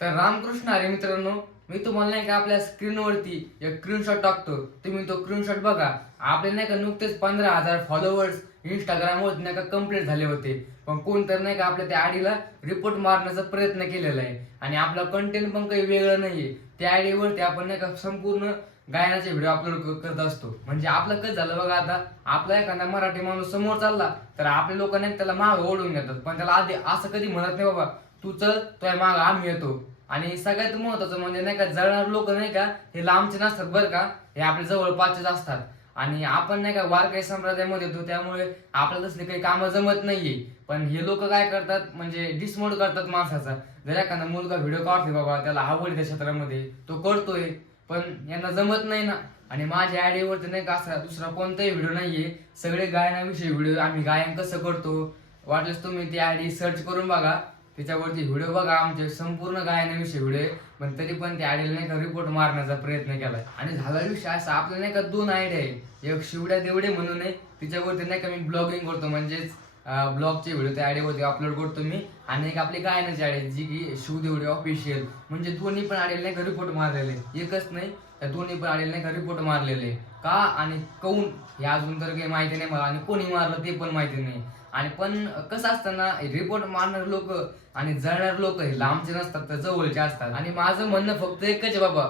तर रामकृष्ण हरी मित्रांनो, मी तुम्हाला नाही का आपल्या स्क्रीनवरती एक स्क्रीनशॉट टाकतो. तुम्ही तो स्क्रीनशॉट बघा. आपले नाही का नुकतेच 15,000 फॉलोअर्स इंस्टाग्रामवर नाही का कंप्लीट झाले होते. पण कोण तर नाही का आपल्या त्या आयडीला रिपोर्ट मारण्याचा प्रयत्न केलेला आहे आणि आपला कंटेंट पण काही वेगळं नाहीये. त्या आयडीवरती आपण नाही का संपूर्ण गायनाचे व्हिडिओ अपलोड करत असतो. म्हणजे आपलं कसं झालं बघा, आता आपला एखादा मराठी माणूस समोर चालला तर आपल्या लोकांना त्याला माग ओढून घेतात, पण त्याला आधी असं कधी म्हणत नाही बाबा तू चल, तुझ्या माग आम्ही येतो. आणि सगळ्यात महत्वाचं म्हणजे नाही का, जळणारे लोक नाही का हे लांबचे नसतात बरं का, हे आपल्या जवळपासचेच असतात. आणि आपण नाही का वारकरी संप्रदायामध्ये येतो, त्यामुळे आपल्याला तसले काही कामं जमत नाहीये. पण हे लोक काय करतात म्हणजे डिसमोड करतात माणसाचा. जर एखादा मुलगा व्हिडिओ काढतोय बाबा, त्याला आवड त्या क्षेत्रामध्ये, तो करतोय, पण यांना जमत नाही ना. आणि माझ्या आयडीवरती नाही का असा दुसरा कोणताही व्हिडिओ नाहीये, सगळे गायनाविषयी व्हिडिओ, आम्ही गायन कसं करतो. वाटल्यास तुम्ही ती आयडी सर्च करून बघा, त्याच्यावरती व्हिडिओ बघा, आमचे संपूर्ण गायनाविषयी व्हिडिओ. पण तरी पण त्या आयडीला नाही का रिपोर्ट मारण्याचा प्रयत्न केलाय. आणि झाला विषय असा, आपल्या नाही का दोन आयडिया आहे. एक शिवड्या देवडे म्हणून आहे, तिच्यावरती नाही का मी ब्लॉगिंग करतो, म्हणजेच ब्लॉगचे व्हिडिओ त्या आयडीवरती अपलोड करतो मी. आणि एक आपली गायनाची आयडी जी की शिवदेवडे ऑफिशियल. म्हणजे दोन्ही पण आयडीला नाही का रिपोर्ट मारलेले, एकच नाही त्या दोन्ही पण आयडीला नाही का रिपोर्ट मारलेले. का आणि काऊन हे अजून तर काही माहिती नाही मला, आणि कोणी मारलं ते पण माहिती नाही. आणि पण कसं असतं ना, रिपोर्ट मारणारे लोक आणि जळणारे लोक हे लांबचे नसतात तर जवळचे असतात. आणि माझं म्हणणं फक्त एकच आहे बाबा,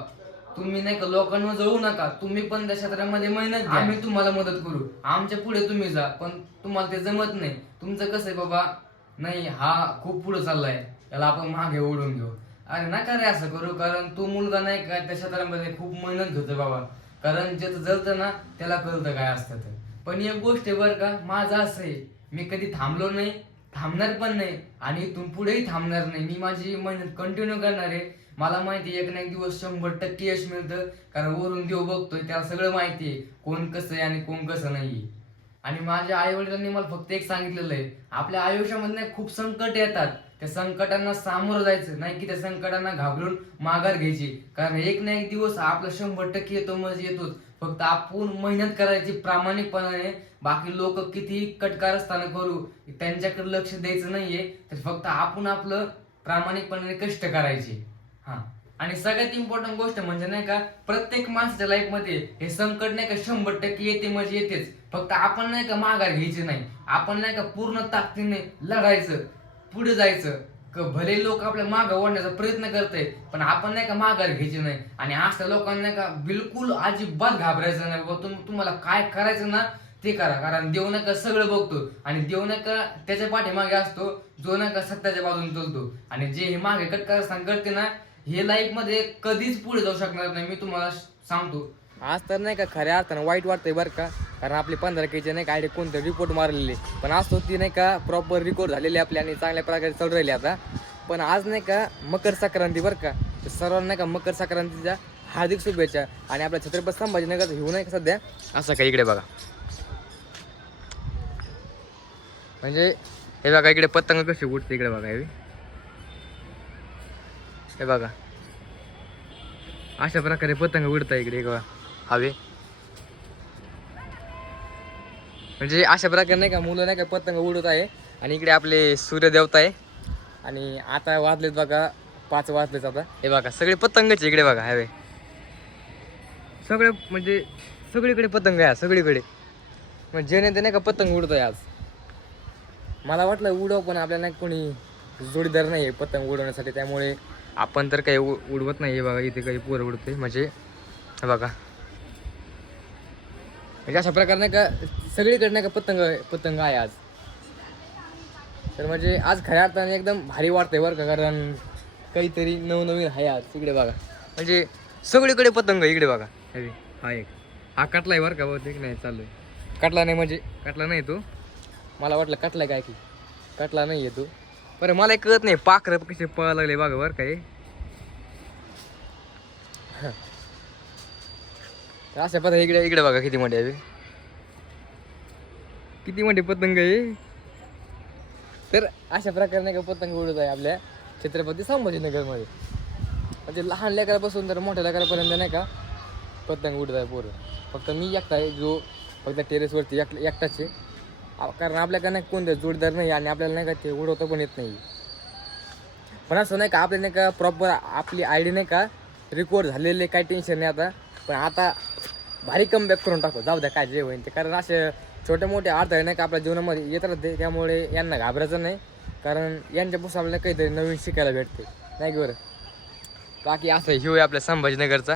तुम्ही नाही का लोकांवर जळू नका. तुम्ही पण त्या क्षेत्रामध्ये मेहनत घ्या, आम्ही तुम्हाला मदत करू, आमच्या पुढे तुम्ही जा. पण तुम्हाला ते जमत नाही, तुमचं कसं आहे बाबा, नाही हा खूप पुढे चाललाय, त्याला आपण मागे ओढून घेऊ. अरे नका रे असं करू, कारण तो मुलगा नाही का त्या क्षेत्रामध्ये खूप मेहनत घेतोय बाबा. कारण ज्याचं जळतं ना त्याला कळतं काय असतं ते. पण एक गोष्ट आहे बरं का, माझं असं आहे, मी कधी थांबलो नाही, थांबणार पण नाही, आणि इथून पुढेही थांबणार नाही. मी माझी मेहनत कंटिन्यू करणार आहे. मला माहिती आहे एक ना एक दिवस 100% यश मिळतं, कारण वरून देव बघतोय, त्याला सगळं माहिती आहे कोण कसं आहे आणि कोण कसं नाही. आणि माझ्या आई वडिलांनी मला फक्त एक सांगितलेलं आहे, आपल्या आयुष्यामध्ये खूप संकट येतात, त्या संकटांना सामोरं जायचं नाही, की त्या संकटांना घाबरून माघार घ्यायची. कारण एक ना एक दिवस आपला 100% येतो म्हणजे येतोच. फक्त आपण मेहनत करायची प्रामाणिकपणाने. बाकी लोक किती कटकारस्थानं करू, त्यांच्याकडे लक्ष द्यायचं नाहीये, तर फक्त आपण आपलं प्रामाणिकपणे कष्ट करायचे. हा. आणि सगळ्यात इम्पॉर्टंट गोष्ट म्हणजे नाही का, प्रत्येक माणसाच्या लाईफ मध्ये हे संकट नाही का 100% येते म्हणजे येतेच. फक्त आपण नाही का माघार घ्यायची नाही, आपण नाही का पूर्ण ताकदीने लढायचं, पुढे जायचं. भले लोक आपल्या मागं ओढण्याचा प्रयत्न करते, पण आपण नाही का माघार घ्यायची नाही. आणि अशा लोकांना नाही का बिलकुल अजिबात घाबरायचं नाही बाबा. तुम्हाला काय करायचं ना ते करा, कारण देव नाही का सगळं बघतो, आणि देव नाही का त्याच्या पाठीमागे असतो जो नाही का सत्याच्या बाजूने चालतो. आणि जे हे मागे कटकारस्थान करते ना, हे लाईफ मध्ये कधीच पुढे जाऊ शकणार नाही, मी तुम्हाला सांगतो. आज तर नाही का खऱ्या अर्थानं वाईट वाटतंय बरं का, कारण आपली 15K नाही का आयडी कोणतं रिपोर्ट मारलेले, पण आज तो ती नाही का प्रॉपर रिकॉर्ड झालेली आपली आणि चांगल्या प्रकारे चालू राहिली आता. पण आज नाही का मकर संक्रांती बरं का, सर्वांना नाही का मकर संक्रांतीच्या हार्दिक शुभेच्छा. आणि आपल्या छत्रपती संभाजीनगर घेऊ नाही का सध्या असं काही इकडे बघा, म्हणजे हे बघा इकडे पतंग कशी उडते इकडे बघा, हे बघा अशा प्रकारे पतंग उडता इकडे बघा हवे. म्हणजे अशा प्रकारे नाही का मुलं नाही का पतंग उडवत आहे. आणि इकडे आपले सूर्यदेवता आहे. आणि आता वाजलेत बघा 5 वाजलेत आता. हे बघा सगळे पतंगच इकडे बघा हवे, सगळे म्हणजे सगळीकडे पतंग आहे सगळीकडे. म्हणजे जेणे ते नाही का पतंग उडत आहे आज. मला वाटलं उडव, पण आपल्याला नाही कोणी जोडीदार नाही आहे पतंग उडवण्यासाठी, त्यामुळे आपण तर काही उडवत नाही. बघा इथे काही पोरं उडते, म्हणजे बघा म्हणजे अशा प्रकारे नाही का सगळीकडे नाही का पतंग पतंग आहे आज. तर म्हणजे आज खऱ्या अर्थाने एकदम भारी वाटतंय बरं का, कारण काहीतरी नवनवीन आहे आज. इकडे बघा म्हणजे सगळीकडे पतंग इकडे बघा. हा एक हा कटला आहे बरं का, बहुतेक नाही चालू आहे. कटला नाही म्हणजे कटला नाही तो, मला वाटलं कटला काय की, कटला नाही आहे तो. बरं मला कळत नाही पाखरं कसे पळायला लागले बघा बरं काय. अशा पद्धती इकडे इकडे बघा किती मोठे आहे, किती मोठे पतंग आहे. तर अशा प्रकारे नाही का पतंग उडत आहे आपल्या छत्रपती संभाजीनगरमध्ये. म्हणजे लहान लेकरापासून तर मोठ्या लेकरापर्यंत नाही का पतंग उडत आहे पोरं. फक्त मी एकटा आहे जो फक्त टेरेसवरती एकटाच आहे, कारण आपल्याकडे नाही कोणतं जोडदार नाही, आणि आपल्याला नाही का ते उडवता पण येत नाही. पण असं नाही का आपल्या नाही का प्रॉपर आपली आय डी नाही का रेकॉर्ड झालेले काही टेन्शन नाही आता. पण आता भारी कमबॅक करून टाकू, जाऊ द्या काय जे होईल ते. कारण असे छोटे मोठे अडथळे नाही का आपल्या जीवनामध्ये येत राहते, त्यामुळे यांना घाबरायचं नाही. कारण यांच्यापासून आपल्याला काहीतरी नवीन शिकायला भेटते नाही की बरं. बाकी असं हिव आहे आपल्या संभाजीनगरचा.